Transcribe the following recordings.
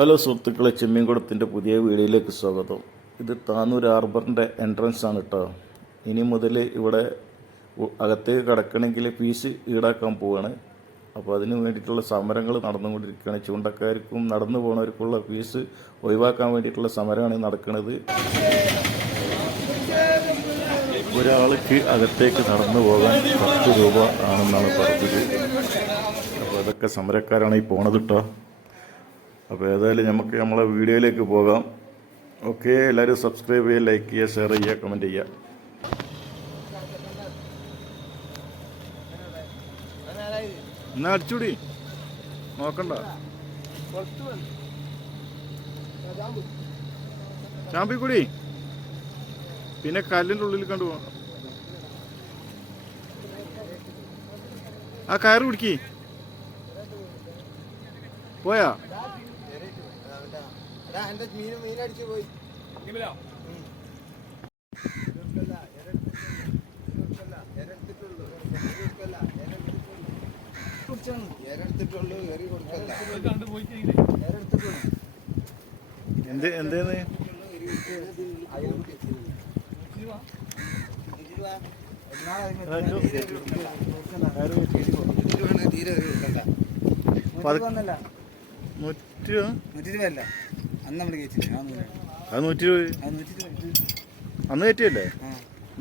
Hello സുഹൃത്തുക്കളെ ചെമ്മീൻകുളത്തിന്റെ പുതിയ വീഡിയോയിലേക്ക് സ്വാഗതം. ഇത് താനൂർ ഹാർബറിന്റെ എൻട്രൻസ് ആണ് കേട്ടോ ഇനി മുതൽ ഇവിടെ അകത്തേക്ക് കടക്കണമെങ്കിൽ ഫീസ് ഈടാക്കാൻ പോവുകയാണ് അപ്പോൾ അതിന് വേണ്ടിയിട്ടുള്ള സമരങ്ങൾ നടന്നുകൊണ്ടിരിക്കുകയാണ്. ചൂണ്ടക്കാർക്കും നടന്നു പോകുന്നവർക്കുള്ള ഫീസ് ഒഴിവാക്കാൻ വേണ്ടിയിട്ടുള്ള സമരമാണ് നടക്കുന്നത് ഒരാൾക്ക് അകത്തേക്ക് നടന്നു പോകാൻ പത്ത് രൂപ ആണെന്നാണ് പറഞ്ഞത്. അപ്പോൾ അതൊക്കെ സമരക്കാരാണ് ഈ പോണത് കേട്ടോ അപ്പോൾ ഏതായാലും നമുക്ക് നമ്മളെ വീഡിയോയിലേക്ക് പോകാം. ഓക്കെ എല്ലാവരും സബ്സ്ക്രൈബ് ചെയ്യുക ലൈക്ക് ചെയ്യുക ഷെയർ ചെയ്യുക കമന്റ് ചെയ്യുക. എന്നാ അടിച്ചുടി? നോക്കണ്ട. ചാമ്പി കൂടി? പിന്നെ കല്ലിന്റെ ഉള്ളിൽ കണ്ടു ആ കയറ് പിടിക്കി. പോയാ? എന്റെ മീൻ പോയി. എറി കൊടുക്കല്ല എരെടുത്തിട്ടുള്ളൂ എന്ത് എന്തേന്ന്? വന്നല്ല നൂറ്റി രൂപ? നൂറ്റി അത് നൂറ്റി രൂപ. ആ നൂറ്റി രൂപ അന്ന് കയറ്റിയല്ലേ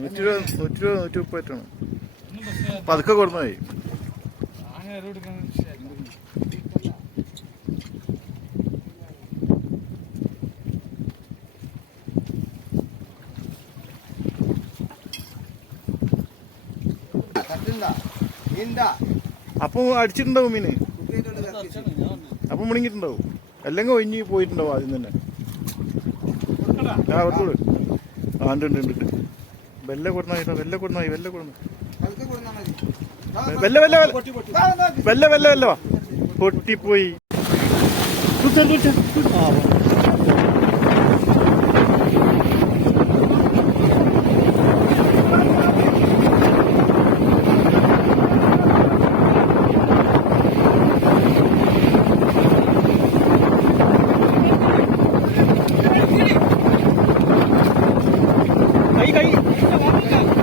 നൂറ്റി രൂപ നൂറ്റി രൂപ നൂറ്റി മുപ്പറ്റാണ് പതുക്കെ മതി. അപ്പം അടിച്ചിട്ടുണ്ടാവും മീന് അപ്പൊ മുണങ്ങിയിട്ടുണ്ടാവും. അല്ലെങ്കിൽ ഒഴിഞ്ഞ് പോയിട്ടുണ്ടാവും ആദ്യം തന്നെ. ആ കൊടുത്തോളൂ ആ ഉണ്ട് ഉണ്ട് ഉണ്ട് ഉണ്ട്. വെല്ല കൊടുന്നായി വെല്ല കൊടുന്നായി വെല്ല കൊടുന്ന വെല്ല ആ, വെല്ല വെല്ല വെല്ല ആ. വെല്ല വെല്ല വെല്ല വാ. പൊട്ടിപ്പോയി കുത്ത, കുത്ത. ആ,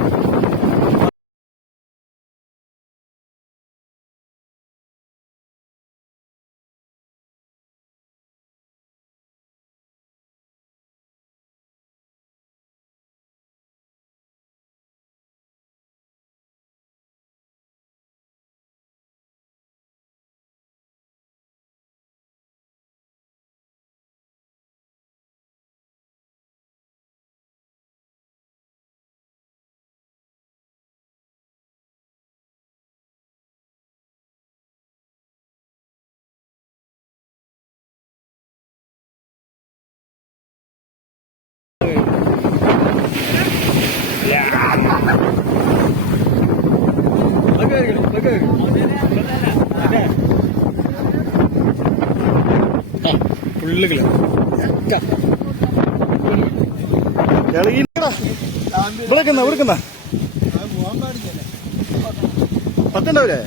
പത്തുണ്ടാവില്ലേ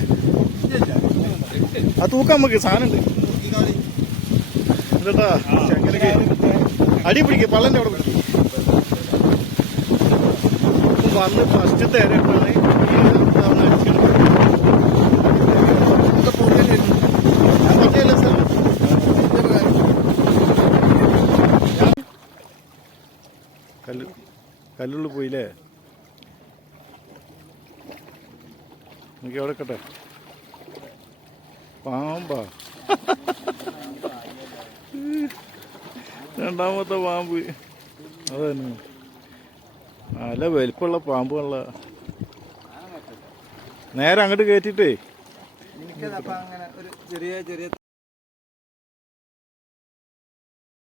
ആ തൂക്കാൻ നമുക്ക് സാധനം ഉണ്ട് എന്താ ചങ്ങലക്ക് അടി പിടിക്കുക പള്ളന്റെ അവിടെ പിടിക്കും സ്ഥലം ഫസ്റ്റ് കാര്യം. കല്ല് കല്ലുള്ളിൽ പോയില്ലേ എനിക്ക് അവിടെ കട്ടെ പാമ്പാ. രണ്ടാമത്തെ പാമ്പ്. അതന്നെ. നല്ല വലിപ്പമുള്ള പാമ്പുള്ള നേരെ അങ്ങോട്ട് കയറ്റിട്ടേ ചെറിയ ചെറിയ